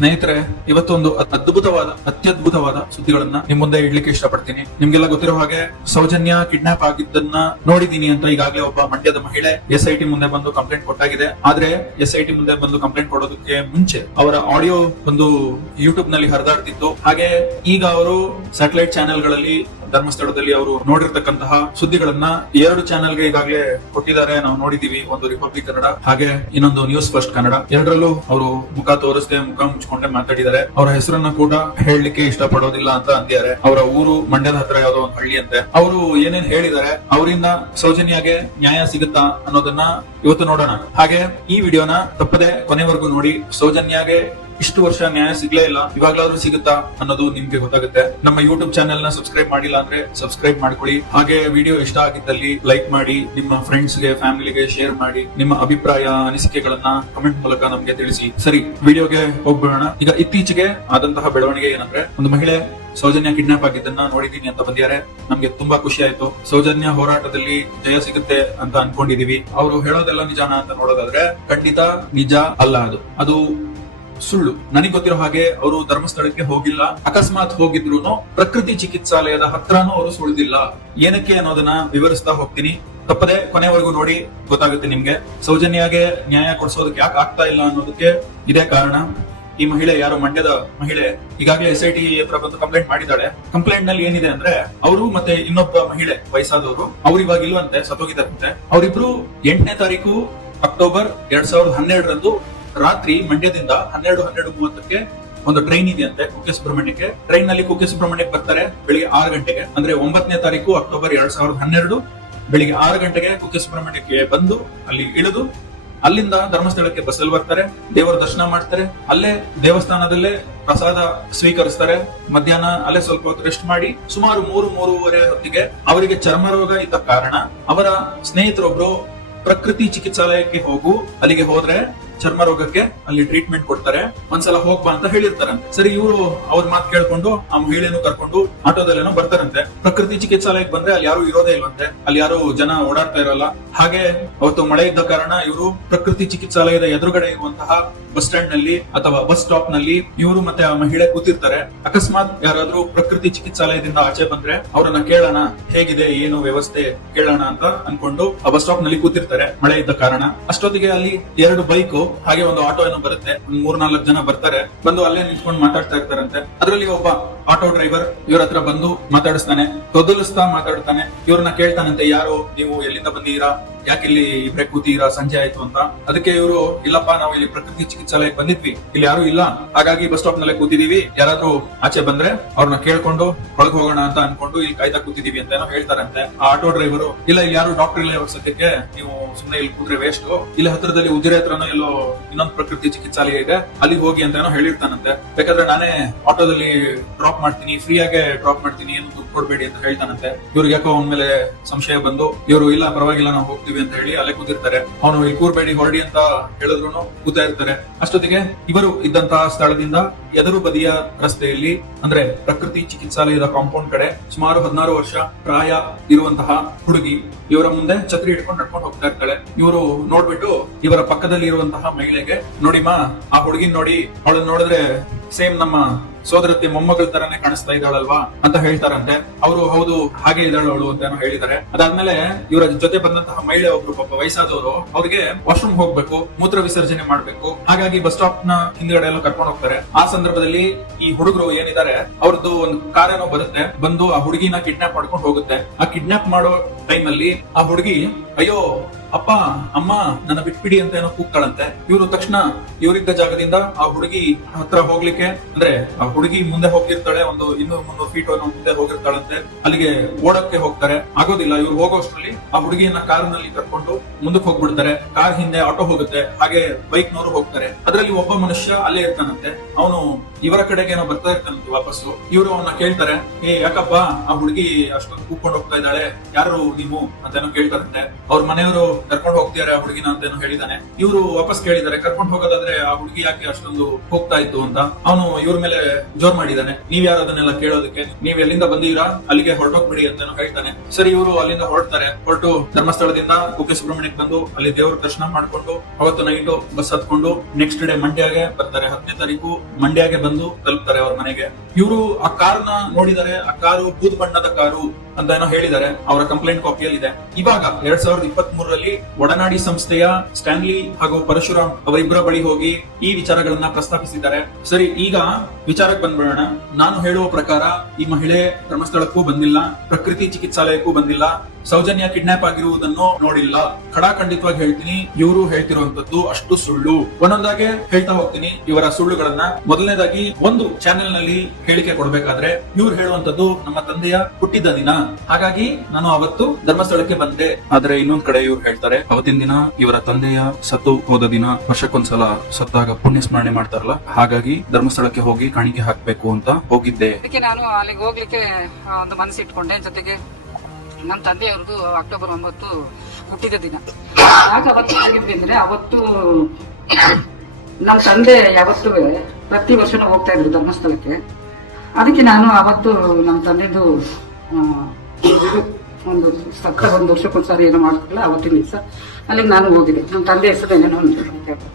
ಸ್ನೇಹಿತರೆ, ಇವತ್ತೊಂದು ಅದ್- ಅದ್ಭುತವಾದ, ಅತ್ಯದ್ಭುತವಾದ ಸುದ್ದಿಗಳನ್ನ ನಿಮ್ ಮುಂದೆ ಇಡ್ಲಿಕ್ಕೆ ಇಷ್ಟಪಡ್ತೀನಿ. ನಿಮ್ಗೆಲ್ಲ ಗೊತ್ತಿರೋ ಹಾಗೆ ಸೌಜನ್ಯ ಕಿಡ್ನಾಪ್ ಆಗಿದ್ದನ್ನ ನೋಡಿದೀನಿ ಅಂತ ಈಗಾಗಲೇ ಒಬ್ಬ ಮಂಡ್ಯದ ಮಹಿಳೆ ಎಸ್ ಐ ಟಿ ಮುಂದೆ ಬಂದು ಕಂಪ್ಲೇಂಟ್ ಕೊಟ್ಟಾಗಿದೆ. ಆದ್ರೆ ಎಸ್ ಐ ಟಿ ಮುಂದೆ ಬಂದು ಕಂಪ್ಲೇಂಟ್ ಕೊಡೋದಕ್ಕೆ ಮುಂಚೆ ಅವರ ಆಡಿಯೋ ಒಂದು ಯೂಟ್ಯೂಬ್ನಲ್ಲಿ ಹರಿದಾಡ್ತಿತ್ತು. ಹಾಗೆ ಈಗ ಅವರು ಸ್ಯಾಟಲೈಟ್ ಚಾನೆಲ್ಗಳಲ್ಲಿ, ಧರ್ಮಸ್ಥಳದಲ್ಲಿ ಅವರು ನೋಡಿರ್ತಕ್ಕಂತಹ ಸುದ್ದಿಗಳನ್ನ ಎರಡು ಚಾನೆಲ್ಗೆ ಈಗಾಗಲೇ ಕೊಟ್ಟಿದ್ದಾರೆ. ನಾವು ನೋಡಿದೀವಿ, ಒಂದು ರಿಪಬ್ಲಿಕ್ ಕನ್ನಡ ಹಾಗೆ ಇನ್ನೊಂದು ನ್ಯೂಸ್ ಫಸ್ಟ್ ಕನ್ನಡ ಎರಡರಲ್ಲೂ ಅವರು ಮುಖ ತೋರಿಸದೆ, ಮುಖ ಮುಚ್ಕೊಂಡೆ ಮಾತಾಡಿದ್ದಾರೆ. ಅವರ ಹೆಸರನ್ನ ಕೂಡ ಹೇಳಲಿಕ್ಕೆ ಇಷ್ಟಪಡೋದಿಲ್ಲ ಅಂತ ಅಂದಿದ್ದಾರೆ ಅವರ ಊರು ಮಂಡ್ಯದ ಹತ್ರ ಯಾವುದೋ ಒಂದು ಹಳ್ಳಿ ಅಂತೆ. ಅವರು ಏನೇನ್ ಹೇಳಿದ್ದಾರೆ, ಅವರಿಂದ ಸೌಜನ್ಯಾಗೆ ನ್ಯಾಯ ಸಿಗುತ್ತಾ ಅನ್ನೋದನ್ನ ಇವತ್ತು ನೋಡೋಣ. ಹಾಗೆ ಈ ವಿಡಿಯೋನ ತಪ್ಪದೆ ಕೊನೆವರೆಗೂ ನೋಡಿ, ಸೌಜನ್ಯಗೆ ಇಷ್ಟು ವರ್ಷ ನ್ಯಾಯ ಸಿಗ್ಲೇ ಇಲ್ಲ. ಇವಾಗ್ಲಾದ್ರೂ ಸಿಗುತ್ತಾ ಅನ್ನೋದು ನಿಮ್ಗೆ ಗೊತ್ತಾಗುತ್ತೆ. ನಮ್ಮ ಯೂಟ್ಯೂಬ್ ಚಾನೆಲ್ನ ಸಬ್ಸ್ಕ್ರೈಬ್ ಮಾಡಿಲ್ಲ ಅಂದ್ರೆ ಸಬ್ಸ್ಕ್ರೈಬ್ ಮಾಡ್ಕೊಳ್ಳಿ. ಹಾಗೆ ವಿಡಿಯೋ ಇಷ್ಟ ಆಗಿದ್ದಲ್ಲಿ ಲೈಕ್ ಮಾಡಿ, ನಿಮ್ಮ ಫ್ರೆಂಡ್ಸ್ಗೆ ಫ್ಯಾಮಿಲಿಗೆ ಶೇರ್ ಮಾಡಿ, ನಿಮ್ಮ ಅಭಿಪ್ರಾಯ, ಅನಿಸಿಕೆಗಳನ್ನ ಕಮೆಂಟ್ ಮೂಲಕ ನಮ್ಗೆ ತಿಳಿಸಿ. ಸರಿ ವಿಡಿಯೋಗೆ ಹೋಗ್ಬಿಡೋಣ. ಈಗ ಇತ್ತೀಚೆಗೆ ಆದಂತಹ ಬೆಳವಣಿಗೆ ಏನಂದ್ರೆ, ಒಂದು ಮಹಿಳೆ ಸೌಜನ್ಯ ಕಿಡ್ನಾಪ್ ಆಗಿದ್ದನ್ನ ನೋಡಿದೀನಿ ಅಂತ ಬಂದಿದ್ದಾರೆ. ನಮ್ಗೆ ತುಂಬಾ ಖುಷಿ ಆಯ್ತು. ಸೌಜನ್ಯ ಹೋರಾಟದಲ್ಲಿ ಜಯ ಸಿಗುತ್ತೆ ಅಂತ ಅನ್ಕೊಂಡಿದೀವಿ. ಅವರು ಹೇಳೋದೆಲ್ಲ ನಿಜಾನ ಅಂತ ನೋಡೋದಾದ್ರೆ ಖಂಡಿತ ನಿಜ ಅಲ್ಲ ಅದು. ಅದು ಸುಳ್ಳು. ನನಗೆ ಗೊತ್ತಿರೋ ಹಾಗೆ ಅವರು ಧರ್ಮಸ್ಥಳಕ್ಕೆ ಹೋಗಿಲ್ಲ. ಅಕಸ್ಮಾತ್ ಹೋಗಿದ್ರು ಪ್ರಕೃತಿ ಚಿಕಿತ್ಸಾಲಯದ ಹತ್ರನೂ ಅವರು ಸುಳಿದಿಲ್ಲ. ಏನಕ್ಕೆ ಅನ್ನೋದನ್ನ ವಿವರಿಸ್ತಾ ಹೋಗ್ತೀನಿ. ತಪ್ಪದೆ ಕೊನೆವರೆಗೂ ನೋಡಿ, ಗೊತ್ತಾಗುತ್ತೆ ನಿಮ್ಗೆ. ಸೌಜನ್ಯಾಗೆ ನ್ಯಾಯ ಕೊಡಿಸೋದಕ್ಕೆ ಯಾಕೆ ಆಗ್ತಾ ಇಲ್ಲ ಅನ್ನೋದಕ್ಕೆ ಇದೇ ಕಾರಣ. ಈ ಮಹಿಳೆ ಯಾರು ಮಂಡ್ಯದ ಮಹಿಳೆ, ಈಗಾಗಲೇ ಎಸ್ ಐ ಟಿ ಹತ್ರ ಬಂದು ಕಂಪ್ಲೇಂಟ್ ಮಾಡಿದ್ದಾಳೆ. ಕಂಪ್ಲೇಂಟ್ನಲ್ಲಿ ಏನಿದೆ ಅಂದ್ರೆ, ಅವರು ಮತ್ತೆ ಇನ್ನೊಬ್ಬ ಮಹಿಳೆ, ವಯಸ್ಸಾದವರು ಅವ್ರು ಇವಾಗ ಇಲ್ವಂತೆ, ಸತ್ತೋಗಿದ್ದಾರಂತೆ. ಅವರಿಬ್ರು ಎಂಟನೇ ತಾರೀಕು ಅಕ್ಟೋಬರ್ ಎರಡ್ ಸಾವಿರದ ಹನ್ನೆರಡರಂದು ರಾತ್ರಿ ಮಂಡ್ಯದಿಂದ ಹನ್ನೆರಡು ಹನ್ನೆರಡು ಮೂವತ್ತಕ್ಕೆ ಒಂದು ಟ್ರೈನ್ ಇದೆಯಂತೆ ಕುಕ್ಕೆ ಸುಬ್ರಹ್ಮಣ್ಯಕ್ಕೆ. ಟ್ರೈನ್ನಲ್ಲಿ ಕುಕ್ಕೆ ಸುಬ್ರಹ್ಮಣ್ಯಕ್ಕೆ ಬರ್ತಾರೆ ಬೆಳಿಗ್ಗೆ ಆರು ಗಂಟೆಗೆ. ಅಂದ್ರೆ ಒಂಬತ್ತನೇ ತಾರೀಕು ಅಕ್ಟೋಬರ್ ಎರಡ್ ಸಾವಿರದ ಹನ್ನೆರಡು ಬೆಳಿಗ್ಗೆ ಆರು ಗಂಟೆಗೆ ಕುಕ್ಕೆ ಸುಬ್ರಹ್ಮಣ್ಯಕ್ಕೆ ಬಂದು ಅಲ್ಲಿ ಇಳಿದು ಅಲ್ಲಿಂದ ಧರ್ಮಸ್ಥಳಕ್ಕೆ ಬಸ್ಸಲ್ಲಿ ಬರ್ತಾರೆ. ದೇವರ ದರ್ಶನ ಮಾಡ್ತಾರೆ. ಅಲ್ಲೇ ದೇವಸ್ಥಾನದಲ್ಲೇ ಪ್ರಸಾದ ಸ್ವೀಕರಿಸ್ತಾರೆ. ಮಧ್ಯಾಹ್ನ ಅಲ್ಲೇ ಸ್ವಲ್ಪ ಹೊತ್ತು ರೆಸ್ಟ್ ಮಾಡಿ ಸುಮಾರು ಮೂರು, ಮೂರುವರೆ ಹೊತ್ತಿಗೆ ಅವರಿಗೆ ಚರ್ಮ ರೋಗ ಇದ್ದ ಕಾರಣ ಅವರ ಸ್ನೇಹಿತರೊಬ್ರು ಪ್ರಕೃತಿ ಚಿಕಿತ್ಸಾಲಯಕ್ಕೆ ಹೋಗು, ಅಲ್ಲಿಗೆ ಹೋದ್ರೆ ಚರ್ಮ ರೋಗಕ್ಕೆ ಅಲ್ಲಿ ಟ್ರೀಟ್ಮೆಂಟ್ ಕೊಡ್ತಾರೆ. ಒಂದ್ಸಲ ಹೋಗ್ಬಾ ಅಂತ ಹೇಳಿರ್ತಾರಂತೆ ಸರಿ, ಇವರು ಅವ್ರ ಮಾತು ಕೇಳ್ಕೊಂಡು, ಆ ಮಹಿಳೆಯನ್ನು ಕರ್ಕೊಂಡು ಆಟೋದಲ್ಲೇನೋ ಬರ್ತಾರಂತೆ. ಪ್ರಕೃತಿ ಚಿಕಿತ್ಸಾಲಯಕ್ಕೆ ಬಂದ್ರೆ ಅಲ್ಲಿ ಯಾರು ಇರೋದೇ ಇಲ್ವಂತೆ. ಅಲ್ಲಿ ಯಾರು ಜನ ಓಡಾಡ್ತಾ ಇರಲ್ಲ. ಹಾಗೆ ಅವತ್ತು ಮಳೆ ಇದ್ದ ಕಾರಣ ಇವರು ಪ್ರಕೃತಿ ಚಿಕಿತ್ಸಾಲಯದ ಎದುರುಗಡೆ ಇರುವಂತಹ ಬಸ್ ಸ್ಟ್ಯಾಂಡ್ನಲ್ಲಿ ಅಥವಾ ಬಸ್ ಸ್ಟಾಪ್ನಲ್ಲಿ ಇವರು ಮತ್ತೆ ಆ ಮಹಿಳೆ ಕೂತಿರ್ತಾರೆ. ಅಕಸ್ಮಾತ್ ಯಾರಾದ್ರೂ ಪ್ರಕೃತಿ ಚಿಕಿತ್ಸಾಲಯದಿಂದ ಆಚೆ ಬಂದ್ರೆ ಅವರನ್ನ ಕೇಳೋಣ, ಹೇಗಿದೆ, ಏನು ವ್ಯವಸ್ಥೆ ಕೇಳೋಣ ಅಂತ ಅನ್ಕೊಂಡು ಆ ಬಸ್ ಸ್ಟಾಪ್ನಲ್ಲಿ ಕೂತಿರ್ತಾರೆ ಮಳೆ ಇದ್ದ ಕಾರಣ. ಅಷ್ಟೊತ್ತಿಗೆ ಅಲ್ಲಿ ಎರಡು ಬೈಕು ಹಾಗೆ ಒಂದು ಆಟೋ ಏನೋ ಬರುತ್ತೆ. ಮೂರ್ ಮೂರ್ನಾಲ್ಕು ಜನ ಬರ್ತಾರೆ. ಬಂದು ಅಲ್ಲೇ ನಿಂತ್ಕೊಂಡು ಮಾತಾಡ್ತಾ ಇರ್ತಾರಂತೆ. ಅದರಲ್ಲಿ ಒಬ್ಬ ಆಟೋ ಡ್ರೈವರ್ ಇವ್ರ ಹತ್ರ ಬಂದು ಮಾತಾಡಿಸ್ತಾನೆ. ತೊದಲಿಸ್ತಾ ಮಾತಾಡ್ತಾನೆ. ಇವ್ರನ್ನ ಕೇಳ್ತಾನಂತೆ, ಯಾರು? ನೀವು ಎಲ್ಲಿಂದ ಬಂದೀರಾ ಯಾಕೆ ಇಲ್ಲಿ ಇಬ್ಬರೇ ಕೂತೀರಾ ಸಂಜೆ ಆಯ್ತು ಅಂತ. ಅದಕ್ಕೆ ಇವರು, ಇಲ್ಲಪ್ಪ, ನಾವು ಇಲ್ಲಿ ಪ್ರಕೃತಿ ಚಿಕಿತ್ಸಾಲಯಕ್ಕೆ ಬಂದಿದ್ವಿ. ಇಲ್ಲಿ ಯಾರು ಇಲ್ಲ. ಹಾಗಾಗಿ ಬಸ್ ಸ್ಟಾಪ್ ನಲ್ಲೇ ಕೂತಿದೀವಿ. ಯಾರಾದ್ರೂ ಆಚೆ ಬಂದ್ರೆ ಅವ್ರನ್ನ ಕೇಳ್ಕೊಂಡು ಒಳಗ್ ಹೋಗೋಣ ಅಂತ ಅನ್ಕೊಂಡು ಇಲ್ಲಿ ಕಾಯ್ತಾ ಕೂತಿದೀವಿ ಅಂತ ಏನೋ ಹೇಳ್ತಾರಂತೆ. ಆ ಆಟೋ ಡ್ರೈವರು, ಇಲ್ಲ, ಇಲ್ಲಿ ಯಾರು ಡಾಕ್ಟರ್ ಇಲ್ಲ ಇವಾಗ ಸದ್ಯಕ್ಕೆ. ನೀವು ಸುಮ್ನೆ ಇಲ್ಲಿ ಕೂತ್ರೆ ವೇಸ್ಟ್ ಇಲ್ಲಿ ಹತ್ರದಲ್ಲಿ ಉಜಿರೆ ಹತ್ರನೋ ಎಲ್ಲೋ ಇನ್ನೊಂದು ಪ್ರಕೃತಿ ಚಿಕಿತ್ಸಾಲಯ ಇದೆ. ಅಲ್ಲಿ ಹೋಗಿ ಅಂತ ಏನೋ ಹೇಳಿರ್ತಾನಂತೆ. ಬೇಕಾದ್ರೆ ನಾನೇ ಆಟೋದಲ್ಲಿ ಡ್ರಾಪ್ ಮಾಡ್ತೀನಿ ಫ್ರೀ ಆಗಿ ಡ್ರಾಪ್ ಮಾಡ್ತೀನಿ, ಏನು ದುಡ್ಡು ಕೊಡ್ಬೇಡಿ ಅಂತ ಹೇಳ್ತಾನಂತೆ. ಇವ್ರಿಗೆ ಯಾಕೋ ಮೇಲೆ ಸಂಶಯ ಬಂದು, ಇವರು, ಇಲ್ಲ, ಪರವಾಗಿಲ್ಲ, ನಾವು ಹೋಗ್ತೀವಿ ಅಂತ ಹೇಳಿ ಅಲ್ಲೇ ಕೂತಿರ್ತಾರೆ. ಅವನು ಇಲ್ಲಿ ಕೂರ್ಬೇಡಿ, ಹೊರಡಿ ಅಂತ ಹೇಳಿದ್ರು ಕೂತಾ ಇರ್ತಾರೆ. ಅಷ್ಟೊತ್ತಿಗೆ ಇವರು ಇದ್ದಂತಹ ಸ್ಥಳದಿಂದ ಎದುರು ಬದಿಯ ರಸ್ತೆಯಲ್ಲಿ, ಅಂದ್ರೆ ಪ್ರಕೃತಿ ಚಿಕಿತ್ಸಾಲಯದ ಕಾಂಪೌಂಡ್ ಕಡೆ ಸುಮಾರು ಹದಿನಾರು ವರ್ಷ ಪ್ರಾಯ ಇರುವಂತಹ ಹುಡುಗಿ ಇವರ ಮುಂದೆ ಛತ್ರಿ ಹಿಡ್ಕೊಂಡು ನಡ್ಕೊಂಡು ಹೋಗ್ತಾ ಇರ್ತಾಳೆ. ಇವರು ನೋಡ್ಬಿಟ್ಟು ಇವರ ಪಕ್ಕದಲ್ಲಿ ಇರುವಂತಹ ಮಹಿಳೆಗೆ, ನೋಡಿಮ್ಮ, ಆ ಹುಡುಗಿನ ನೋಡಿ, ಅವಳನ್ನ ನೋಡಿದ್ರೆ ಸೇಮ್ ನಮ್ಮ ಸೋದರತ್ತೆ ಮೊಮ್ಮಗಳ ತರನೇ ಕಾಣಿಸ್ತಾ ಇದ್ದಾಳಲ್ವಾ ಅಂತ ಹೇಳ್ತಾರಂತೆ. ಅವರು ಹೌದು, ಹಾಗೆ ಇದ್ದಾಳು ಅಂತ ಹೇಳಿದ್ದಾರೆ. ಅದಾದ್ಮೇಲೆ ಇವರ ಜೊತೆ ಬಂದಂತಹ ಮಹಿಳೆ ಒಬ್ರು ಪಾಪ ವಯಸ್ಸಾದವರು, ಅವ್ರಿಗೆ ವಾಶ್ರೂಮ್ ಹೋಗ್ಬೇಕು, ಮೂತ್ರ ವಿಸರ್ಜನೆ ಮಾಡ್ಬೇಕು. ಹಾಗಾಗಿ ಬಸ್ ಸ್ಟಾಪ್ನ ಹಿಂದ್ಗಡೆ ಎಲ್ಲ ಕರ್ಕೊಂಡು ಹೋಗ್ತಾರೆ. ಆ ಸಂದರ್ಭದಲ್ಲಿ ಈ ಹುಡುಗರು ಏನಿದ್ದಾರೆ, ಅವ್ರದ್ದು ಒಂದು ಕಾರ್ ಬರುತ್ತೆ, ಬಂದು ಆ ಹುಡುಗಿನ ಕಿಡ್ನಾಪ್ ಮಾಡ್ಕೊಂಡು ಹೋಗುತ್ತೆ. ಆ ಕಿಡ್ನಾಪ್ ಮಾಡೋ ಟೈಮ್ ಅಲ್ಲಿ ಆ ಹುಡುಗಿ, ಅಯ್ಯೋ ಅಪ್ಪ, ಅಮ್ಮ, ನನ್ನ ಬಿಟ್ಬಿಡಿ ಅಂತ ಏನೋ ಕೂಗ್ತಾಳಂತೆ. ಇವರು ತಕ್ಷಣ ಇವರಿದ್ದ ಜಾಗದಿಂದ ಆ ಹುಡುಗಿ ಹತ್ರ ಹೋಗ್ಲಿಕ್ಕೆ, ಅಂದ್ರೆ ಆ ಹುಡುಗಿ ಮುಂದೆ ಹೋಗಿರ್ತಾಳೆ, ಒಂದು ಇನ್ನೂರು ಮುನ್ನೂರು ಫೀಟ್ ಮುಂದೆ ಹೋಗಿರ್ತಾಳಂತೆ. ಅಲ್ಲಿಗೆ ಓಡಕ್ಕೆ ಹೋಗ್ತಾರೆ. ಆಗೋದಿಲ್ಲ, ಇವ್ರು ಹೋಗೋಷ್ಟ್ರಲ್ಲಿ ಆ ಹುಡುಗಿಯನ್ನ ಕಾರ್ನಲ್ಲಿ ಕರ್ಕೊಂಡು ಮುಂದಕ್ಕೆ ಹೋಗ್ಬಿಡ್ತಾರೆ. ಕಾರ್ ಹಿಂದೆ ಆಟೋ ಹೋಗುತ್ತೆ, ಹಾಗೆ ಬೈಕ್ ನವರು ಹೋಗ್ತಾರೆ. ಅದರಲ್ಲಿ ಒಬ್ಬ ಮನುಷ್ಯ ಅಲ್ಲೇ ಇರ್ತಾನಂತೆ. ಅವನು ಇವರ ಕಡೆಗೆ ಏನೋ ಬರ್ತಾ ಇರ್ತಾನಂತೆ ವಾಪಸ್ಸು. ಇವರು ಅವನ್ನ ಕೇಳ್ತಾರೆ, ಏ, ಯಾಕಪ್ಪ, ಆ ಹುಡುಗಿ ಅಷ್ಟೊಂದು ಕೂಕೊಂಡು ಹೋಗ್ತಾ ಇದ್ದಾಳೆ? ಯಾರು ನೀವು? ಅಂತ ಏನೋ ಕೇಳ್ತಾರಂತೆ. ಅವ್ರ ಮನೆಯವರು ಕರ್ಕೊಂಡು ಹೋಗ್ತಿದಾರೆ ಆ ಹುಡುಗಿನ ಅಂತ ಹೇಳಿದಾನೆ. ಇವರು ವಾಪಸ್ ಕೇಳಿದ್ದಾರೆ, ಕರ್ಕೊಂಡು ಹೋಗೋದಾದ್ರೆ ಆ ಹುಡುಗಿ ಯಾಕೆ ಅಷ್ಟೊಂದು ಹೋಗ್ತಾ ಇತ್ತು ಅಂತ. ಅವನು ಇವ್ರ ಮೇಲೆ ಜೋರ್ ಮಾಡಿದಾನೆ. ನೀವ್ ಯಾರು ಅದನ್ನೆಲ್ಲ ಕೇಳೋದಕ್ಕೆ? ನೀವ್ ಎಲ್ಲಿಂದ ಬಂದೀರಾ ಅಲ್ಲಿಗೆ ಹೊರಟೋಗ್ಬಿಡಿ ಅಂತ ಹೇಳ್ತಾನೆ. ಸರಿ, ಇವರು ಅಲ್ಲಿಂದ ಹೊರಡ್ತಾರೆ. ಹೊರಟು ಧರ್ಮಸ್ಥಳದಿಂದ ಕುಕ್ಕೆ ಸುಬ್ರಹ್ಮಣ್ಯಕ್ಕೆ ಬಂದು ಅಲ್ಲಿ ದೇವರ ದರ್ಶನ ಮಾಡ್ಕೊಂಡು ಅವತ್ತು ನೈಟ್ ಬಸ್ ಹತ್ಕೊಂಡು ನೆಕ್ಸ್ಟ್ ಡೇ ಮಂಡ್ಯಗೆ ಬರ್ತಾರೆ. ಹತ್ತನೇ ತಾರೀಕು ಮಂಡ್ಯಗೆ ಬಂದು ತಲುಪ್ತಾರೆ ಅವ್ರ ಮನೆಗೆ. ಇವರು ಆ ಕಾರ್ನ ನೋಡಿದರೆ, ಆ ಕಾರು ಬೂದ್ ಬಣ್ಣದ ಕಾರು ಅಂತ ಏನೋ ಹೇಳಿದ್ದಾರೆ. ಅವರ ಕಂಪ್ಲೇಂಟ್ ಕಾಪಿಯಲ್ಲಿ ಇದೆ ಇವಾಗ ಎರಡ್ ಸಾವಿರದ ಇಪ್ಪತ್ತ್ ಮೂರರಲ್ಲಿ ಒಡನಾಡಿ ಸಂಸ್ಥೆಯ ಸ್ಟ್ಯಾನ್ಲಿ ಹಾಗೂ ಪರಶುರಾಮ್ ಅವರಿಬ್ಬರ ಬಳಿ ಹೋಗಿ ಈ ವಿಚಾರಗಳನ್ನ ಪ್ರಸ್ತಾಪಿಸಿದ್ದಾರೆ. ಸರಿ, ಈಗ ವಿಚಾರಕ್ಕೆ ಬಂದ್ಬಿಡೋಣ. ನಾನು ಹೇಳುವ ಪ್ರಕಾರ ಈ ಮಹಿಳೆ ಧರ್ಮಸ್ಥಳಕ್ಕೂ ಬಂದಿಲ್ಲ, ಪ್ರಕೃತಿ ಚಿಕಿತ್ಸಾಲಯಕ್ಕೂ ಬಂದಿಲ್ಲ. ಸೌಜನ್ಯ ಕಿಡ್ನಾಪ್ ಆಗಿರುವುದನ್ನು ನೋಡಿಲ್ಲ. ಖಡಾಖಂಡಿತವಾಗಿ ಹೇಳ್ತೀನಿ, ಇವರು ಹೇಳ್ತಿರುವಂತದ್ದು ಅಷ್ಟು ಸುಳ್ಳು. ಒಂದೊಂದಾಗೆ ಹೇಳ್ತಾ ಹೋಗ್ತೀನಿ, ಇವರ ಸುಳ್ಳುಗಳನ್ನ. ಮೊದಲನೇದಾಗಿ, ಒಂದು ಚಾನೆಲ್ನಲ್ಲಿ ಹೇಳಿಕೆ ಕೊಡಬೇಕಾದ್ರೆ, ಇವ್ರು ಹೇಳುವಂತದ್ದು ನಮ್ಮ ತಂದೆಯ ಹುಟ್ಟಿದ ದಿನ. ಹಾಗಾಗಿ, ನಾನು ಅವತ್ತು ಧರ್ಮಸ್ಥಳಕ್ಕೆ ಬಂದೆ. ಆದ್ರೆ ಇನ್ನೊಂದ್ ಕಡೆ ಇವ್ರು ಹೇಳ್ತಾರೆ, ಅವತ್ತಿನ ದಿನ ಇವರ ತಂದೆಯ ಸತ್ತು ಹೋದ ದಿನ, ವರ್ಷಕ್ಕೊಂದ್ಸಲ ಸತ್ತಾಗ ಪುಣ್ಯ ಸ್ಮರಣೆ ಮಾಡ್ತಾರಲ್ಲ? ಹಾಗಾಗಿ ಧರ್ಮಸ್ಥಳಕ್ಕೆ ಹೋಗಿ ಕಾಣಿಕೆ ಹಾಕ್ಬೇಕು ಅಂತ ಹೋಗಿದ್ದೆ. ನಾನು ಅಲ್ಲಿಗೆ ಹೋಗ್ಲಿಕ್ಕೆ ಒಂದು ಮನಸ್ಸು ಇಟ್ಕೊಂಡೆ ಜೊತೆಗೆ ನಮ್ಮ ತಂದೆಯವ್ರದ್ದು ಅಕ್ಟೋಬರ್ ಒಂಬತ್ತು ಹುಟ್ಟಿದ ದಿನ. ಯಾಕೆ ಅವತ್ತು ಆಗಿದ್ದೆ ಅಂದ್ರೆ ಅವತ್ತು ನಮ್ಮ ತಂದೆ ಯಾವತ್ತೂ ಪ್ರತಿ ವರ್ಷನೂ ಹೋಗ್ತಾ ಇದ್ರು ಧರ್ಮಸ್ಥಳಕ್ಕೆ. ಅದಕ್ಕೆ ನಾನು ಅವತ್ತು ನಮ್ಮ ತಂದೆದು ಒಂದು ಸತ್ತ ಒಂದು ವರ್ಷಕ್ಕೊಂದ್ಸಾರಿ ಏನೋ ಮಾಡ್ತಿಲ್ಲ ಅವತ್ತಿನ ದಿವಸ ಅಲ್ಲಿಗೆ ನಾನು ಹೋಗಿದ್ದೆ. ನಮ್ಮ ತಂದೆ ಹೆಸರೇನೇನೋ ಒಂದು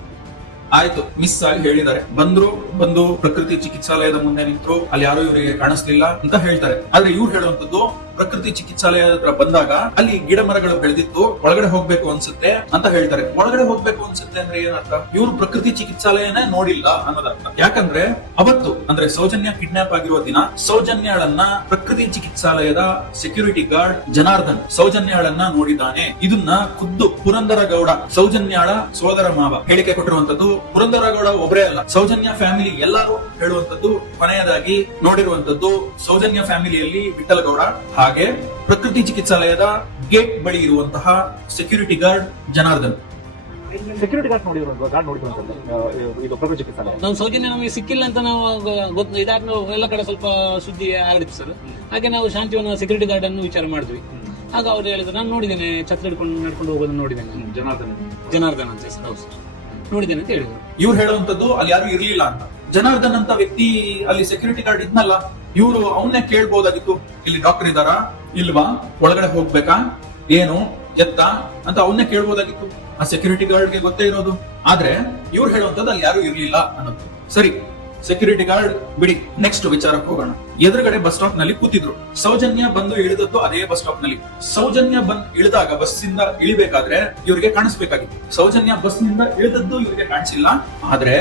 ಆಯ್ತು ಮಿಸ್ ಆಗಿ ಹೇಳಿದ್ದಾರೆ. ಬಂದ್ರು, ಬಂದು ಪ್ರಕೃತಿ ಚಿಕಿತ್ಸಾಲಯದ ಮುಂದೆ ನಿಂತರು, ಅಲ್ಲಿ ಯಾರು ಇವರಿಗೆ ಕಾಣಿಸ್ಲಿಲ್ಲ ಅಂತ ಹೇಳ್ತಾರೆ. ಆದ್ರೆ ಇವ್ರು ಹೇಳುವಂತದ್ದು ಪ್ರಕೃತಿ ಚಿಕಿತ್ಸಾಲಯ ಹತ್ರ ಬಂದಾಗ ಅಲ್ಲಿ ಗಿಡ ಮರಗಳು ಬೆಳೆದಿತ್ತು, ಒಳಗಡೆ ಹೋಗ್ಬೇಕು ಅನ್ಸುತ್ತೆ ಅಂತ ಹೇಳ್ತಾರೆ. ಒಳಗಡೆ ಹೋಗ್ಬೇಕು ಅನ್ಸುತ್ತೆ ಅಂದ್ರೆ ಏನರ್ಥ? ಇವ್ರು ಪ್ರಕೃತಿ ಚಿಕಿತ್ಸಾಲಯನೇ ನೋಡಿಲ್ಲ ಅನ್ನೋದರ್ಥ. ಯಾಕಂದ್ರೆ ಅವತ್ತು, ಅಂದ್ರೆ ಸೌಜನ್ಯ ಕಿಡ್ನಾಪ್ ಆಗಿರುವ ದಿನ ಸೌಜನ್ಯಗಳನ್ನ ಪ್ರಕೃತಿ ಚಿಕಿತ್ಸಾಲಯದ ಸೆಕ್ಯೂರಿಟಿ ಗಾರ್ಡ್ ಜನಾರ್ದನ್ ಸೌಜನ್ಯಗಳನ್ನ ನೋಡಿದ್ದಾನೆ. ಇದನ್ನ ಖುದ್ದು ಪುರಂದರ ಗೌಡ ಸೌಜನ್ಯಾಳ ಸೋದರ ಮಾವ ಹೇಳಿಕೆ ಕೊಟ್ಟಿರುವಂತದ್ದು ಪುರಂದರ ಗೌಡ ಒಬ್ಬರೇ ಅಲ್ಲ, ಸೌಜನ್ಯ ಫ್ಯಾಮಿಲಿ ಎಲ್ಲರೂ ಹೇಳುವಂತದ್ದು ಕೊನೆಯದಾಗಿ ನೋಡಿರುವಂತದ್ದು ಸೌಜನ್ಯ ಫ್ಯಾಮಿಲಿಯಲ್ಲಿ ವಿಠಲ ಗೌಡ ಹಾಗೆ ಪ್ರಕೃತಿ ಚಿಕಿತ್ಸಾಲಯದ ಗೇಟ್ ಬಳಿ ಇರುವಂತಹ security guard Janardhan. Security guard ನೋಡಿದ್ರು ಗಾರ್ಡ್ ನೋಡಿದ್ರು ಇದು ಪ್ರಕೃತಿ ಚಿಕಿತ್ಸಾಲಯ. ನಾವು ಸೌಜನ್ಯ ನಮಗೆ ಸಿಕ್ಕಿಲ್ಲ ಅಂತ ನಾವು ಗೊತ್ತು ಇದಾದ ಎಲ್ಲ ಕಡೆ ಸ್ವಲ್ಪ ಸುದ್ದಿ ಹರಡಿತ್ತು ಸರ್. ಹಾಗೆ ನಾವು ಶಾಂತಿವನ ಸೆಕ್ಯೂರಿಟಿ ಗಾರ್ಡ್ ಅನ್ನು ವಿಚಾರ ಮಾಡಿದ್ವಿ. ಆಗ ಅವ್ರು ಹೇಳಿದ್ರು ನಾನು ನೋಡಿದ್ದೇನೆ ಛತ್ರ ಹಿಡ್ಕೊಂಡು ನಡ್ಕೊಂಡು ಹೋಗೋದನ್ನ ನೋಡಿದ್ದೇನೆ. ಜನಾರ್ದನ್ ಜನಾರ್ದನ್ ಅಂತ ಸರ್ ಹೌದು ಸರ್. ನೋಡಿದ್ದೇನೆ ಅಂತ ಹೇಳಿದ್ರು. ಇವ್ರು ಹೇಳುವಂತದ್ದು ಅಲ್ಲಿ ಯಾರು ಇರ್ಲಿಲ್ಲ ಅಂತ. ಜನಾರ್ದನ್ ಅಂತ ವ್ಯಕ್ತಿ ಅಲ್ಲಿ ಸೆಕ್ಯೂರಿಟಿ ಗಾರ್ಡ್ ಇದ್ನಲ್ಲ ಇವರು ಅವನ್ನೇ ಕೇಳ್ಬೋದಾಗಿತ್ತು, ಇಲ್ಲಿ ಡಾಕ್ಟರ್ ಇದಾರಾ ಇಲ್ವಾ? ಒಳಗಡೆ ಹೋಗ್ಬೇಕಾ? ಏನು? ಎತ್ತ? ಅಂತ ಅವನ್ನೇ ಕೇಳ್ಬೋದಾಗಿತ್ತು. ಆ ಸೆಕ್ಯೂರಿಟಿ ಗಾರ್ಡ್ಗೆ ಗೊತ್ತೇ ಇರೋದು. ಆದ್ರೆ ಇವ್ರು ಹೇಳುವಂತದ್ದು ಅಲ್ಲಿ ಯಾರು ಇರ್ಲಿಲ್ಲ ಅನ್ನೋದು. ಸರಿ ಸೆಕ್ಯೂರಿಟಿ ಗಾರ್ಡ್ ಬಿಡಿ ನೆಕ್ಸ್ಟ್ ವಿಚಾರಕ್ಕೆ ಹೋಗೋಣ. ಎದುರುಗಡೆ ಬಸ್ ಸ್ಟಾಪ್ನಲ್ಲಿ ಕೂತಿದ್ರು. ಸೌಜನ್ಯ ಬಂದು ಇಳಿದದ್ದು ಅದೇ ಬಸ್ ಸ್ಟಾಪ್ನಲ್ಲಿ. ಸೌಜನ್ಯ ಬಂದ್ ಇಳಿದಾಗ ಬಸ್ ಇಂದ ಇಳಿಬೇಕಾದ್ರೆ ಇವ್ರಿಗೆ ಕಾಣಿಸ್ಬೇಕಾಗಿತ್ತು. ಸೌಜನ್ಯ ಬಸ್ನಿಂದ ಇಳಿದದ್ದು ಇವ್ರಿಗೆ ಕಾಣಿಸಿಲ್ಲ. ಆದ್ರೆ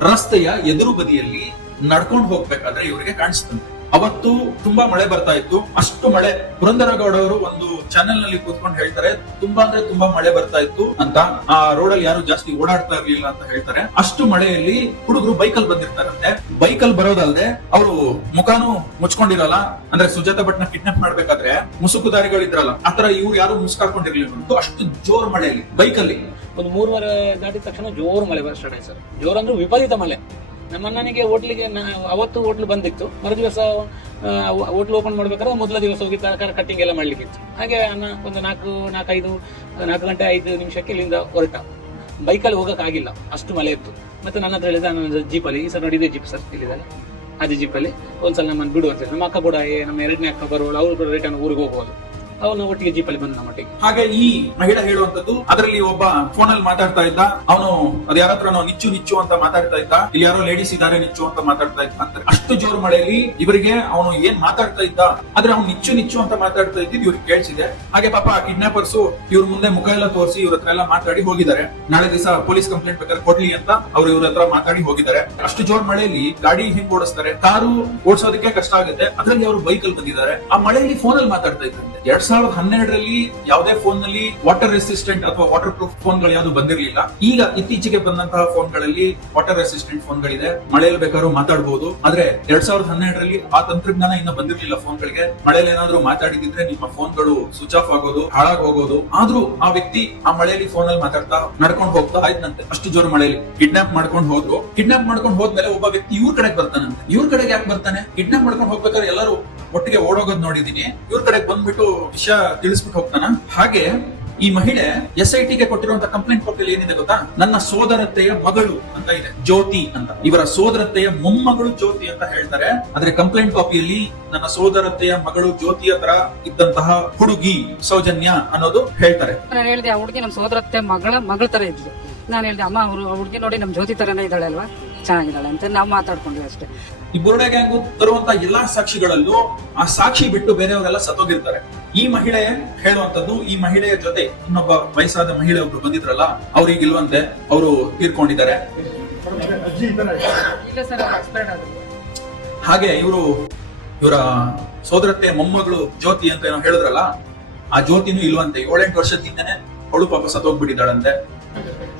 ರಸ್ತೆಯ ಎದುರು ಬದಿಯಲ್ಲಿ ನಡ್ಕೊಂಡು ಹೋಗ್ಬೇಕಾದ್ರೆ ಇವರಿಗೆ ಕಾಣಿಸ್ತಂತೆ. ಅವತ್ತು ತುಂಬಾ ಮಳೆ ಬರ್ತಾ ಇತ್ತು. ಅಷ್ಟು ಮಳೆ ಪುರಂದರಗೌಡ ಅವರು ಒಂದು ಚಾನೆಲ್ನಲ್ಲಿ ಕೂತ್ಕೊಂಡು ಹೇಳ್ತಾರೆ, ತುಂಬಾ ಅಂದ್ರೆ ತುಂಬಾ ಮಳೆ ಬರ್ತಾ ಇತ್ತು ಅಂತ. ಆ ರೋಡ್ ಅಲ್ಲಿ ಯಾರು ಜಾಸ್ತಿ ಓಡಾಡ್ತಾ ಇರ್ಲಿಲ್ಲ ಅಂತ ಹೇಳ್ತಾರೆ. ಅಷ್ಟು ಮಳೆಯಲ್ಲಿ ಹುಡುಗರು ಬೈಕಲ್ ಬಂದಿರ್ತಾರಂತೆ. ಬೈಕಲ್ ಬರೋದಲ್ದೆ ಅವರು ಮುಖಾನು ಮುಚ್ಕೊಂಡಿರಲ್ಲ. ಅಂದ್ರೆ ಸುಜಾತ ಭಟ್ನ ಕಿಡ್ನಾಪ್ ಮಾಡ್ಬೇಕಾದ್ರೆ ಮುಸುಕುದಾರಿಗಳಿದ್ರಲ್ಲ ಆತರ ಇವ್ರು ಯಾರು ಮುಸ್ಕಾಕೊಂಡಿರ್ಲಿಲ್ಲ ಅಷ್ಟು ಜೋರ್ ಮಳೆಯಲ್ಲಿ, ಬೈಕಲ್ಲಿ. ಒಂದು ಮೂರುವರೆ ದಾಟಿದ ತಕ್ಷಣ ಜೋರ್ ಮಳೆ ಸ್ಟಾರ್ಟ್ ಆಯ್ತು ಸರ್. ಜೋರ್ ಅಂದ್ರೆ ವಿಪರೀತ ಮಳೆ. ನಮ್ಮ ಅಣ್ಣನಿಗೆ ಹೋಟ್ಲಿಗೆ ಅವತ್ತು ಹೋಟ್ಲು ಬಂದಿತ್ತು. ಮರು ದಿವಸ ಹೋಟ್ಲು ಓಪನ್ ಮಾಡ್ಬೇಕಾದ್ರೆ ಮೊದಲ ದಿವಸ ಹೋಗಿ ತರಕಾರಿ ಕಟ್ಟಿಂಗ್ ಎಲ್ಲ ಮಾಡ್ಲಿಕ್ಕಿತ್ತು. ಹಾಗೆ ಅನ್ನ ಒಂದು ನಾಲ್ಕು, ನಾಲ್ಕೈದು, ನಾಲ್ಕು ಗಂಟೆ, ಐದು ನಿಮಿಷಕ್ಕೆ ಇಲ್ಲಿಂದ ಹೊರಟ. ಬೈಕಲ್ಲಿ ಹೋಗೋಕ್ಕಾಗಿಲ್ಲ ಅಷ್ಟು ಮಳೆ ಇತ್ತು. ಮತ್ತೆ ನನ್ನ ಹತ್ರ ಹೇಳಿದ, ನನ್ನ ಜೀಪಲ್ಲಿ ಈ ಸರ್ ನೋಡಿದೆ ಜೀಪ್ ಸರ್, ಇಲ್ಲಿದ್ದಾರೆ. ಅದೇ ಜೀಪಲ್ಲಿ ಒಂದ್ಸಲ ನಮ್ಮನ್ನು ಬಿಡು ಅಂತ ಹೇಳಿ ನಮ್ಮ ಅಕ್ಕ ಕೂಡ ನಮ್ಮ ಎರಡನೇ ಅಕ್ಕ ಬರುವಳು, ಅವ್ರು ಕೂಡ ರಿಟರ್ನ್ ಊರಿಗೆ ಹೋಗುವಳು ಅವನು ಒಟ್ಟಿಗೆ ಜೀಪಲ್ಲಿ ಬಂದ ನಮ್ಮ ಒಟ್ಟಿಗೆ. ಹಾಗೆ ಈ ಮಹಿಳೆ ಹೇಳುವಂತದ್ದು ಅದರಲ್ಲಿ ಒಬ್ಬ ಫೋನ್ ಅಲ್ಲಿ ಮಾತಾಡ್ತಾ ಇದ್ದ, ಅವನು ಅದ ಯಾರ ಹತ್ರನೋ, ನಿಚ್ಚು ನಿಚ್ಚು ಅಂತ ಮಾತಾಡ್ತಾ ಇದ್ದ, ಇಲ್ಲಿ ಯಾರೋ ಲೇಡೀಸ್ ಇದಾರೆ ನಿಚ್ಚು ಅಂತ ಮಾತಾಡ್ತಾ ಇದ್ದ ಅಂತಾರೆ ಅಷ್ಟು ಜೋರು ಮಳೆಯಲ್ಲಿ ಇವರಿಗೆ ಅವನು ಏನ್ ಮಾತಾಡ್ತಾ ಇದ್ದ, ಆದ್ರೆ ಅವ್ನು ನಿಚ್ಚು ನಿಚ್ಚು ಅಂತ ಮಾತಾಡ್ತಾ ಇದ್ದಿದ್ದು ಇವ್ರಿಗೆ ಕೇಳಿಸಿದೆ. ಹಾಗೆ ಪಾಪ ಕಿಡ್ನಾಪರ್ಸ್ ಇವ್ರ ಮುಂದೆ ಮುಖ ಎಲ್ಲ ತೋರಿಸಿ ಇವ್ರ ಹತ್ರ ಎಲ್ಲ ಮಾತಾಡಿ ಹೋಗಿದ್ದಾರೆ. ನಾಳೆ ದಿವಸ ಪೊಲೀಸ್ ಕಂಪ್ಲೇಂಟ್ ಬೇಕಾದ್ರೆ ಕೊಡ್ಲಿ ಅಂತ ಅವ್ರು ಇವ್ರ ಹತ್ರ ಮಾತಾಡಿ ಹೋಗಿದ್ದಾರೆ. ಅಷ್ಟು ಜೋರ್ ಮಳೆಯಲ್ಲಿ ಗಾಡಿ ಹಿಂಗ್ ಓಡಿಸ್ತಾರೆ. ಕಾರು ಓಡಿಸೋದಕ್ಕೆ ಕಷ್ಟ ಆಗುತ್ತೆ. ಅದ್ರಲ್ಲಿ ಅವರು ಬೈಕ್ ಅಲ್ಲಿ ಬಂದಿದ್ದಾರೆ. ಆ ಮಳೆಯಲ್ಲಿ ಫೋನ್ ಅಲ್ಲಿ ಮಾತಾಡ್ತಾ ಇದ್ದಾರೆ ಎರಡ್ ಸಾವಿರದ ಹನ್ನೆರಡರಲ್ಲಿ ಯಾವುದೇ ಫೋನ್ನಲ್ಲಿ ವಾಟರ್ ರೆಸಿಸ್ಟೆಂಟ್ ಅಥವಾ ವಾಟರ್ ಪ್ರೂಫ್ ಫೋನ್ಗಳು ಯಾವುದು ಬಂದಿರಲಿಲ್ಲ. ಈಗ ಇತ್ತೀಚೆಗೆ ಬಂದಂತಹ ಫೋನ್ಗಳಲ್ಲಿ ವಾಟರ್ ರೆಸಿಸ್ಟೆಂಟ್ ಫೋನ್ ಗಳಿದೆ ಮಳೆಯಲ್ಲಿ ಬೇಕಾದ್ರೂ ಮಾತಾಡಬಹುದು ಆದ್ರೆ ಎರಡ್ ಸಾವಿರದ ಹನ್ನೆರಡರಲ್ಲಿ ಆ ತಂತ್ರಜ್ಞಾನ ಇನ್ನ ಬಂದಿರಲಿಲ್ಲ ಫೋನ್ ಗಳಿಗೆ ಮಳೆಯಲ್ಲಿ ಏನಾದ್ರೂ ಮಾತಾಡಿದ್ರೆ ನಿಮ್ಮ ಫೋನ್ಗಳು ಸ್ವಿಚ್ ಆಫ್ ಆಗೋದು, ಹಾಳಾಗಿ ಹೋಗೋದು. ಆದ್ರೂ ಆ ವ್ಯಕ್ತಿ ಆ ಮಳೆಯಲ್ಲಿ ಫೋನ್ ಅಲ್ಲಿ ಮಾತಾಡ್ತಾ ನಡ್ಕೊಂಡು ಹೋಗ್ತಾ ಆಯ್ತಂತೆ ಅಷ್ಟು ಜೋರು ಮಳೆಯಲ್ಲಿ. ಕಿಡ್ನಾಪ್ ಮಾಡ್ಕೊಂಡು ಹೋದ್ರು. ಕಿಡ್ನಾಪ್ ಮಾಡ್ಕೊಂಡು ಹೋದ್ಮೇಲೆ ಒಬ್ಬ ವ್ಯಕ್ತಿ ಇವ್ರ ಕಡೆಗೆ ಬರ್ತಾನಂತೆ. ಇವ್ರ ಕಡೆಗೆ ಯಾಕೆ ಬರ್ತಾನೆ? ಕಿಡ್ನಾಪ್ ಮಾಡ್ಕೊಂಡು ಹೋಗ್ಬೇಕಾದ್ರೆ ಎಲ್ಲರೂ ಒಟ್ಟಿಗೆ ಓಡೋಗೋದ್ ನೋಡಿದೀನಿ. ಇವ್ರ ಕಡೆ ಬಂದ್ಬಿಟ್ಟು ವಿಷಯ ತಿಳಿಸ್ಬಿಟ್ಟು ಹೋಗ್ತಾನ. ಹಾಗೆ ಈ ಮಹಿಳೆ ಎಸ್ ಐ ಟಿಗೆ ಕೊಟ್ಟಿರುವಂತ ಕಂಪ್ಲೇಂಟ್ ಪೋರ್ಟಲ್ ಏನಿದೆ ಗೊತ್ತಾ? ನನ್ನ ಸೋದರತ್ತೆಯ ಮಗಳು ಅಂತ ಇದೆ. ಜ್ಯೋತಿ ಅಂತ. ಇವರ ಸೋದರತ್ತೆಯ ಮೊಮ್ಮಗಳು ಜ್ಯೋತಿ ಅಂತ ಹೇಳ್ತಾರೆ. ಆದ್ರೆ ಕಂಪ್ಲೇಂಟ್ ಕಾಪಿಯಲ್ಲಿ ನನ್ನ ಸೋದರತ್ತೆಯ ಮಗಳು ಜ್ಯೋತಿಯ ತರ ಇದ್ದಂತಹ ಹುಡುಗಿ ಸೌಜನ್ಯ ಅನ್ನೋದು ಹೇಳ್ತಾರೆ. ನಾನು ಹೇಳಿದೆ, ಆ ಹುಡುಗಿ ನಮ್ಮ ಸೋದರತ್ತೆ ಮಗಳ ಮಗಳ ತರ ಇದ್ಲು. ನಾನು ಹೇಳಿದೆ, ಅಮ್ಮ, ಅವರು ಹುಡುಗಿ ನೋಡಿ ನಮ್ಮ ಜ್ಯೋತಿ ತರನೇ ಇದ್ದಾಳೆ ಅಲ್ವಾ? ಚೆನ್ನಾಗಿದ್ದಾಳೆ ಅಂತ ನಾವು ಮಾತಾಡ್ಕೊಂಡ್ವಿ ಅಷ್ಟೇ. ಈ ಬುರುಡೆ ಗ್ಯಾಂಗ್ ತರುವಂತ ಎಲ್ಲಾ ಸಾಕ್ಷಿಗಳಲ್ಲೂ ಆ ಸಾಕ್ಷಿ ಬಿಟ್ಟು ಬೇರೆಯವರೆಲ್ಲ ಸತ್ತೋಗಿರ್ತಾರೆ. ಈ ಮಹಿಳೆ ಹೇಳುವಂತದ್ದು ಈ ಮಹಿಳೆಯ ಜೊತೆ ಇನ್ನೊಬ್ಬ ವಯಸ್ಸಾದ ಮಹಿಳೆ ಒಬ್ರು ಬಂದಿದ್ರಲ್ಲ ಅವ್ರಿಗೆ ಇಲ್ವಂತೆ, ಅವರು ತೀರ್ಕೊಂಡಿದ್ದಾರೆ. ಹಾಗೆ ಇವರು, ಇವರ ಸೋದರತ್ತೆ ಮೊಮ್ಮಗಳು ಜ್ಯೋತಿ ಅಂತ ಏನೋ ಹೇಳಿದ್ರಲ್ಲ, ಆ ಜ್ಯೋತಿನೂ ಇಲ್ವಂತೆ. ಏಳೆಂಟು ವರ್ಷದ ಹಿಂದೆನೆ ಅವಳು ಪಾಪ ಸತ್ತೋಗ್ಬಿಟ್ಟಿದ್ದಾಳಂತೆ.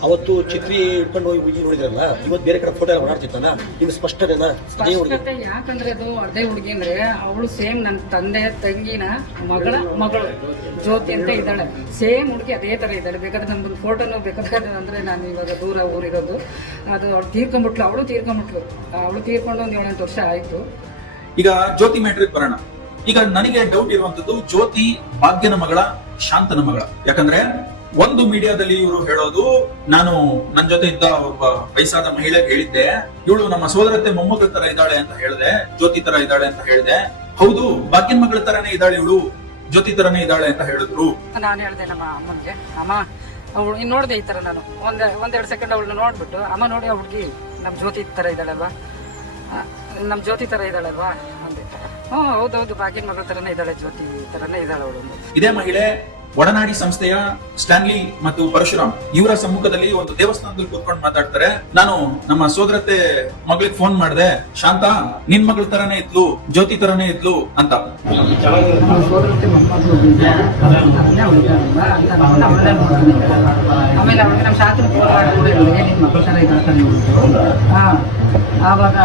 ಅವತ್ತು ಚಿತ್ರಿ ಹಿಡ್ಕೊಂಡು ಹೋಗಿ ಹುಡುಗಿ ನೋಡಿದ್ರಲ್ಲ ಇವತ್ತು ಬೇರೆ ಕಡೆ ಫೋಟೋ ಎಲ್ಲ ಮಾಡ್ತಿರ್ತಾನ ನಿಮ್ಗೆ ಸ್ಪಷ್ಟ ಅದೇ ಹುಡುಗಿ. ಸ್ಪಷ್ಟತೆ ಯಾಕಂದ್ರೆ ಅದು ಅದೇ ಹುಡುಗಿ ಅಂದ್ರೆ ಅವಳು ಸೇಮ್ ನನ್ನ ತಂದೆ ತಂಗಿನ ಮಗಳ ಮಗಳು ಜ್ಯೋತಿ ಅಂತ ಇದ್ದಾಳೆ. ಸೇಮ್ ಹುಡುಗಿ ಅದೇ ತರ ಇದ್ದಾಳೆ. ಬೇಕಾದ್ರೆ ನಮ್ದೊಂದು ಫೋಟೋನು ಬೇಕಾದ್ರೆ ಅಂದ್ರೆ ನಾನು ಇವಾಗ ದೂರ ಊರಿರೋದು. ಅದು ಅವಳು ತೀರ್ಕೊಂಡ್ಬಿಟ್ಲು ಅವಳು ತೀರ್ಕೊಂಡ್ಬಿಟ್ಲು. ಅವಳು ತೀರ್ಕೊಂಡು ಒಂದು ಏಳೆಂಟು ವರ್ಷ ಆಯ್ತು. ಈಗ ಜ್ಯೋತಿ ಮ್ಯಾಟ್ರಿಕ್ ಬರೋಣ. ಈಗ ನನಗೆ ಡೌಟ್ ಇರುವಂತದ್ದು ಜ್ಯೋತಿ ಭಾಗ್ಯನ ಮಗಳ ಶಾಂತನ ಮಗಳ. ಯಾಕಂದ್ರೆ ಒಂದು ಮೀಡಿಯಾದಲ್ಲಿ ಇವರು ಹೇಳೋದು ನಾನು ನನ್ನ ಜೊತೆ ಇದ್ದ ಒಬ್ಬ ವಯಸ್ಸಾದ ಮಹಿಳೆ ಹೇಳಿದ್ದೆ ಇವಳು ನಮ್ಮ ಸೋದರತ್ತೆ ಮೊಮ್ಮಗಳ ತರ ಇದ್ದಾಳೆ ಅಂತ ಹೇಳಿದೆ ಜ್ಯೋತಿ ತರ ಇದ್ದಾಳೆ ಅಂತ ಹೇಳಿದೆ. ಹೌದು ಬಾಕಿನ ಮಗಳ ತರನೇ ಇದ್ದಾಳೆ ಇವಳು ಜ್ಯೋತಿ ತರನೇ ಇದ್ದಾಳೆ ಅಂತ ಹೇಳಿದ್ರು. ನಾನು ಹೇಳಿದೆ ನಮ್ಮ ಅಮ್ಮನಿಗೆ ಅಮ್ಮ ಅವಳು ಇನ್ನು ನೋಡಿದೆ ಈ ತರ ನಾನು. ಒಂದ್ ಒಂದೆರಡು ಸೆಕೆಂಡ್ ಅವಳನ್ನ ನೋಡ್ಬಿಟ್ಟು ಅಮ್ಮ ನೋಡಿ ಆ ಹುಡುಗಿ ನಮ್ಮ ಜ್ಯೋತಿ ತರ ಇದ್ದಾಳಲ್ವಾ? ನಮ್ಮ ಜ್ಯೋತಿ ತರ ಇದ್ದಾಳಲ್ವಾ? ಅಂದೆ. ಹೌದು ಹೌದೌದು ಬಾಗಿನ ಮಗಳ ತರನೇ ಇದ್ದಾಳೆ ಜ್ಯೋತಿ ತರನೇ ಇದ್ದಾಳೆ ಅವಳು. ಇದೇ ಮಹಿಳೆ ಒಡನಾಡಿ ಸಂಸ್ಥೆಯ ಸ್ಟ್ಯಾನ್ಲಿ ಮತ್ತು ಪರಶುರಾಮ್ ಇವರ ಸಮ್ಮುಖದಲ್ಲಿ ಒಂದು ದೇವಸ್ಥಾನದಲ್ಲಿ ಕೂತ್ಕೊಂಡು ಮಾತಾಡ್ತಾರೆ. ನಾನು ನಮ್ಮ ಸೋದರತೆ ಮಗಳಿಗೆ ಫೋನ್ ಮಾಡಿದೆ, ಶಾಂತ, ನಿನ್ ಮಗಳ ತರನೇ ಇದ್ಲು, ಜ್ಯೋತಿ ತರನೇ ಇದ್ಲು ಅಂತ. ಆಮೇಲೆ ನಮ್ಮ ಶಾಸ್ತ್ರ ಆವಾಗ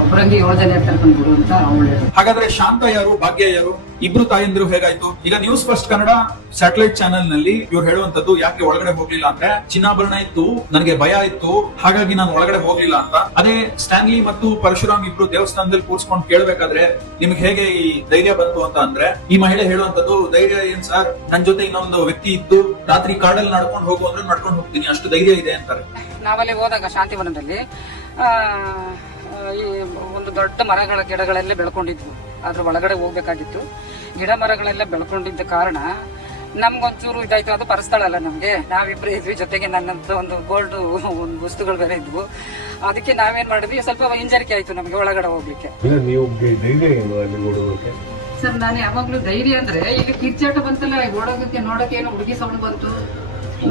ಒಬ್ಬರಂಗೆ ಏಳು ಜನ ಇರ್ತಾರೆ ಬಿಡು ಅಂತ ಅವಳು ಹಾಗಾದ್ರೆ ಶಾಂತ ಯಾರು ಭಾಗ್ಯ ಯಾರು ಇಬ್ರು ತಾಯಂದಿರು ಹೇಗಾಯ್ತು? ಈಗ ನ್ಯೂಸ್ ಫಸ್ಟ್ ಕನ್ನಡ ಸ್ಯಾಟಲೈಟ್ ಚಾನೆಲ್ನಲ್ಲಿ ಇವ್ರು ಹೇಳುವಂತದ್ದು ಯಾಕೆ ಒಳಗಡೆ ಹೋಗ್ಲಿಲ್ಲ ಅಂದ್ರೆ ಚಿನ್ನಾಭರಣ ಇತ್ತು ನನಗೆ ಭಯ ಇತ್ತು ಹಾಗಾಗಿ ನಾನು ಒಳಗಡೆ ಹೋಗ್ಲಿಲ್ಲ ಅಂತ. ಅದೇ ಸ್ಟ್ಯಾನ್ಲಿ ಮತ್ತು ಪರಶುರಾಮ್ ಇಬ್ರು ದೇವಸ್ಥಾನದಲ್ಲಿ ಕೂರ್ಸ್ಕೊಂಡು ಕೇಳ್ಬೇಕಾದ್ರೆ ನಿಮ್ಗೆ ಹೇಗೆ ಈ ಧೈರ್ಯ ಬಂತು ಅಂತ ಅಂದ್ರೆ ಈ ಮಹಿಳೆ ಹೇಳುವಂತದ್ದು ಧೈರ್ಯ ಏನ್ ಸರ್ ನನ್ ಜೊತೆ ಇನ್ನೊಂದು ವ್ಯಕ್ತಿ ಇದ್ದು ರಾತ್ರಿ ಕಾಡಲ್ಲಿ ನಡ್ಕೊಂಡು ಹೋಗು ಅಂದ್ರೆ ನಡ್ಕೊಂಡು ಹೋಗ್ತೀನಿ ಅಷ್ಟು ಧೈರ್ಯ ಇದೆ ಅಂತಾರೆ. ನಾವಲ್ಲಿ ಹೋದಾಗ ಶಾಂತಿವನದಲ್ಲಿ ಈ ಒಂದು ದೊಡ್ಡ ಮರಗಳ ಗಿಡಗಳೆಲ್ಲ ಬೆಳ್ಕೊಂಡಿದ್ವು. ಅದ್ರ ಒಳಗಡೆ ಹೋಗ್ಬೇಕಾಗಿತ್ತು. ಗಿಡ ಮರಗಳೆಲ್ಲ ಬೆಳ್ಕೊಂಡಿದ್ದ ಕಾರಣ ನಮ್ಗೊಂಚೂರು ಇದಾಯ್ತು. ಅದು ಪರಸ್ಥಳ ನಮ್ಗೆ. ನಾವಿಬ್ರು ಇದ್ವಿ ಜೊತೆಗೆ ನನ್ನಂತ ಒಂದು ಗೋಲ್ಡ್ ಒಂದು ವಸ್ತುಗಳು ಬೇರೆ ಇದ್ವು. ಅದಕ್ಕೆ ನಾವೇನ್ ಮಾಡಿದ್ವಿ? ಸ್ವಲ್ಪ ಹಿಂಜರಿಕೆ ಆಯ್ತು ನಮ್ಗೆ ಒಳಗಡೆ ಹೋಗ್ಲಿಕ್ಕೆ. ಸರ್ ನಾನು ಯಾವಾಗ್ಲೂ ಧೈರ್ಯ ಅಂದ್ರೆ ಇಲ್ಲಿ ಕಿರ್ಚಾಟ ಬಂತಲ್ಲ ಓಡೋಗಕ್ಕೆ ನೋಡಕ್ಕೆ ಏನು ಹುಡುಗಿ ಸೌಂಡ್ ಬಂತು.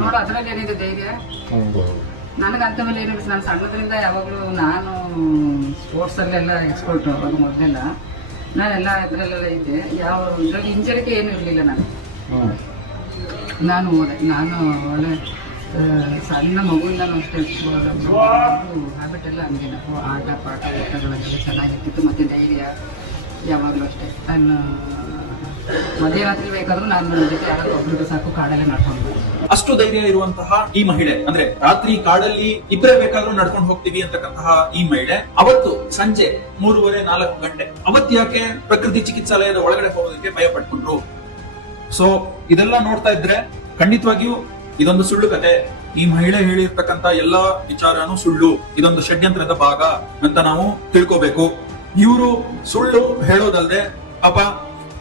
ನೋಡು ಅದ್ರಲ್ಲಿ ಏನಿದೆ ಧೈರ್ಯ ನನಗೆ ಅಂಥವೆಲ್ಲ ಏನಿಲ್ಲ ನಾನು ಸಣ್ಣದ್ರಿಂದ ಯಾವಾಗಲೂ ನಾನು ಸ್ಪೋರ್ಟ್ಸಲ್ಲೆಲ್ಲ ಎಕ್ಸ್ಪರ್ಟ್ ಅವಾಗ ಮೊದಲೆಲ್ಲ. ನಾನೆಲ್ಲ ಇದರಲ್ಲೆಲ್ಲ ಇದ್ದೆ. ಯಾವ ಇದ್ರಲ್ಲಿ ಹಿಂಜರಿಕೆ ಏನೂ ಇರಲಿಲ್ಲ ನಾನು ನಾನು ಹೋದೆ ನಾನು ಒಳ್ಳೆ ಸಣ್ಣ ಸಣ್ಣ ನಾನು ಅಷ್ಟೇ ಹ್ಯಾಬಿಟ್ ಎಲ್ಲ ಹಂಗೆ. ನಾವು ಆಟ, ಪಾಠ, ಊಟಗಳೆಲ್ಲ ಚೆನ್ನಾಗಿರ್ತಿತ್ತು. ಮತ್ತು ಧೈರ್ಯ ಯಾವಾಗಲೂ ಅಷ್ಟೇ. ನಾನು ಮಧ್ಯರಾತ್ರಿ ಬೇಕಾದರೂ ನಾನು ಜೊತೆ ಯಾರಾದರೂ ಒಬ್ಬರು ಸಾಕು, ಕಾಡಲ್ಲೇ ನಡ್ಕೊಂಡು. ಅಷ್ಟು ಧೈರ್ಯ ಇರುವಂತಹ ಈ ಮಹಿಳೆ, ಅಂದ್ರೆ ರಾತ್ರಿ ಕಾಡಲ್ಲಿ ಇಬ್ಬರೇ ಬೇಕಾದ್ರೂ ನಡ್ಕೊಂಡು ಹೋಗ್ತೀವಿ ಅಂತಕ್ಕಂತಹ ಈ ಮಹಿಳೆ, ಅವತ್ತು ಸಂಜೆ ಮೂರುವರೆ ನಾಲ್ಕು ಗಂಟೆ. ಅವತ್ ಯಾಕೆ ಪ್ರಕೃತಿ ಚಿಕಿತ್ಸಾಲಯದ ಒಳಗಡೆ ಹೋಗೋದಕ್ಕೆ ಭಯ ಪಟ್ಕೊಂಡ್ರು? ಸೊ ಇದೆಲ್ಲ ನೋಡ್ತಾ ಇದ್ರೆ ಖಂಡಿತವಾಗಿಯೂ ಇದೊಂದು ಸುಳ್ಳು ಕತೆ. ಈ ಮಹಿಳೆ ಹೇಳಿರ್ತಕ್ಕಂತ ಎಲ್ಲಾ ವಿಚಾರನೂ ಸುಳ್ಳು. ಇದೊಂದು ಷಡ್ಯಂತ್ರದ ಭಾಗ ಅಂತ ನಾವು ತಿಳ್ಕೋಬೇಕು. ಇವರು ಸುಳ್ಳು ಹೇಳೋದಲ್ದೆ ಪಾಪ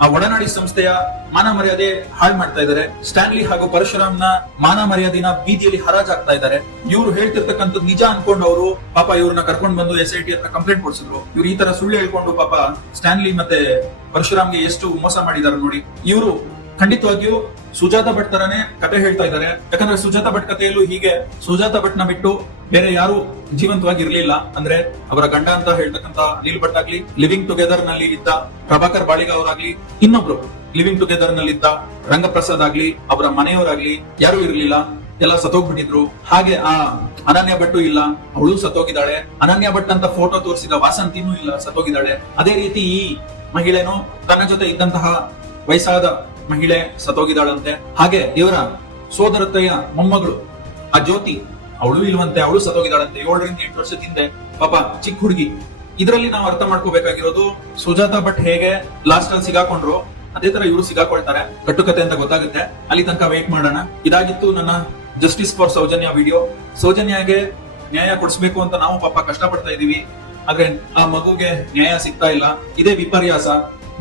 ಆ ಒಡನಾಡಿ ಸಂಸ್ಥೆಯ ಮಾನ ಮರ್ಯಾದೆ ಹಾಳು ಮಾಡ್ತಾ ಇದ್ದಾರೆ. ಸ್ಟಾನ್ಲಿ ಹಾಗೂ ಪರಶುರಾಮ್ನ ಮಾನ ಮರ್ಯಾದಿನ ಬೀದಿಯಲ್ಲಿ ಹರಾಜಾಗ್ತಾ ಇದ್ದಾರೆ. ಇವ್ರು ಹೇಳ್ತಿರ್ತಕ್ಕಂಥದ್ದು ನಿಜ ಅನ್ಕೊಂಡು ಅವರು ಪಾಪ ಇವ್ರನ್ನ ಕರ್ಕೊಂಡು ಬಂದು ಎಸ್ ಐ ಟಿ ಹತ್ರ ಕಂಪ್ಲೇಂಟ್ ಕೊಡ್ಸಿದ್ರು. ಇವ್ರು ಈ ತರ ಸುಳ್ಳು ಹೇಳ್ಕೊಂಡು ಪಾಪ ಸ್ಟಾನ್ಲಿ ಮತ್ತೆ ಪರಶುರಾಮ್ಗೆ ಎಷ್ಟು ಮೋಸ ಮಾಡಿದಾರೆ ನೋಡಿ. ಇವರು ಖಂಡಿತವಾಗಿಯೂ ಸುಜಾತ ಭಟ್ ತರನೇ ಕತೆ ಹೇಳ್ತಾ ಇದ್ದಾರೆ. ಯಾಕಂದ್ರೆ ಸುಜಾತ ಭಟ್ ಕಥೆಯಲ್ಲೂ ಹೀಗೆ. ಸುಜಾತ ಭಟ್ನ ಬಿಟ್ಟು ಬೇರೆ ಯಾರು ಜೀವಂತವಾಗಿ ಇರ್ಲಿಲ್ಲ ಅಂದ್ರೆ ಅವರ ಗಂಡ ಅಂತ ಹೇಳ್ತಕ್ಕಂತ ಅನಿಲ್ ಭಟ್ ಆಗ್ಲಿ ಲಿವಿಂಗ್ ಟುಗೆದರ್ನಲ್ಲಿ ಇದ್ದ ಪ್ರಭಾಕರ್ ಬಾಳಿಗ ಅವರಾಗ್ಲಿ, ಇನ್ನೊಬ್ರು ಲಿವಿಂಗ್ ಟುಗೆದರ್ನಲ್ಲಿ ಇದ್ದ ರಂಗಪ್ರಸಾದ್ ಆಗ್ಲಿ, ಅವರ ಮನೆಯವರಾಗ್ಲಿ ಯಾರು ಇರ್ಲಿಲ್ಲ. ಎಲ್ಲ ಸತ್ತೋಗ್ಬಿಟ್ಟಿದ್ರು. ಹಾಗೆ ಆ ಅನನ್ಯ ಭಟ್ಟು ಇಲ್ಲ, ಅವಳು ಸತ್ತೋಗಿದ್ದಾಳೆ. ಅನನ್ಯ ಭಟ್ ಅಂತ ಫೋಟೋ ತೋರಿಸಿದ ವಾಸಂತಿನೂ ಇಲ್ಲ, ಸತ್ತೋಗಿದ್ದಾಳೆ. ಅದೇ ರೀತಿ ಈ ಮಹಿಳೆನು ತನ್ನ ಜೊತೆ ಇದ್ದಂತಹ ವಯಸ್ಸಾದ ಮಹಿಳೆ ಸತೋಗಿದಾಳಂತೆ ಹಾಗೆ ಇವರ ಸೋದರತೆಯ ಮೊಮ್ಮಗಳು, ಆ ಜ್ಯೋತಿ, ಅವಳು ಇಲ್ವಂತೆ, ಅವಳು ಸತೋಗಿದಾಳಂತೆ ಏಳರಿಂದ ಎಂಟು ವರ್ಷದ ಹಿಂದೆ ಪಾಪ ಚಿಕ್ಕ ಹುಡುಗಿ. ಇದರಲ್ಲಿ ನಾವು ಅರ್ಥ ಮಾಡ್ಕೋಬೇಕಾಗಿರೋದು, ಸುಜಾತಾ ಭಟ್ ಹೇಗೆ ಲಾಸ್ಟ್ ಅಲ್ಲಿ ಸಿಗಾಕೊಂಡ್ರು, ಅದೇ ತರ ಇವರು ಸಿಗಾಕೊಳ್ತಾರೆ. ಕಟ್ಟುಕತೆ ಅಂತ ಗೊತ್ತಾಗುತ್ತೆ. ಅಲ್ಲಿ ತನಕ ವೇಟ್ ಮಾಡೋಣ. ಇದಾಗಿತ್ತು ನನ್ನ ಜಸ್ಟಿಸ್ ಫಾರ್ ಸೌಜನ್ಯ ವಿಡಿಯೋ ಸೌಜನ್ಯಗೆ ನ್ಯಾಯ ಕೊಡಿಸ್ಬೇಕು ಅಂತ ನಾವು ಪಾಪ ಕಷ್ಟ ಪಡ್ತಾ ಇದೀವಿ ಆದ್ರೆ ಆ ಮಗುಗೆ ನ್ಯಾಯ ಸಿಗ್ತಾ ಇಲ್ಲ. ಇದೇ ವಿಪರ್ಯಾಸ.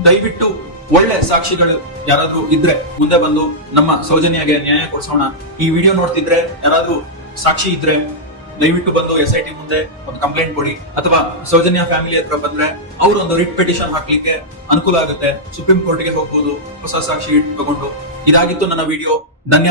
ದಯವಿಟ್ಟು ಒಳ್ಳೆ ಸಾಕ್ಷಿಗಳು ಯಾರಾದ್ರೂ ಇದ್ರೆ ಮುಂದೆ ಬಂದು ನಮ್ಮ ಸೌಜನ್ಯಗೆ ನ್ಯಾಯ ಕೊಡಿಸೋಣ. ಈ ವಿಡಿಯೋ ನೋಡ್ತಿದ್ರೆ ಯಾರಾದ್ರೂ ಸಾಕ್ಷಿ ಇದ್ರೆ ದಯವಿಟ್ಟು ಬಂದು ಎಸ್ ಐ ಟಿ ಮುಂದೆ ಒಂದು ಕಂಪ್ಲೇಂಟ್ ಕೊಡಿ. ಅಥವಾ ಸೌಜನ್ಯ ಫ್ಯಾಮಿಲಿ ಹತ್ರ ಬಂದ್ರೆ ಅವ್ರು ಒಂದು ರಿಟ್ ಪಿಟಿಷನ್ ಹಾಕ್ಲಿಕ್ಕೆ ಅನುಕೂಲ ಆಗುತ್ತೆ. ಸುಪ್ರೀಂ ಕೋರ್ಟ್ಗೆ ಹೋಗ್ಬೋದು, ಹೊಸ ಸಾಕ್ಷಿ ತಗೊಂಡು. ಇದಾಗಿತ್ತು ನನ್ನ ವಿಡಿಯೋ. ಧನ್ಯವಾದ.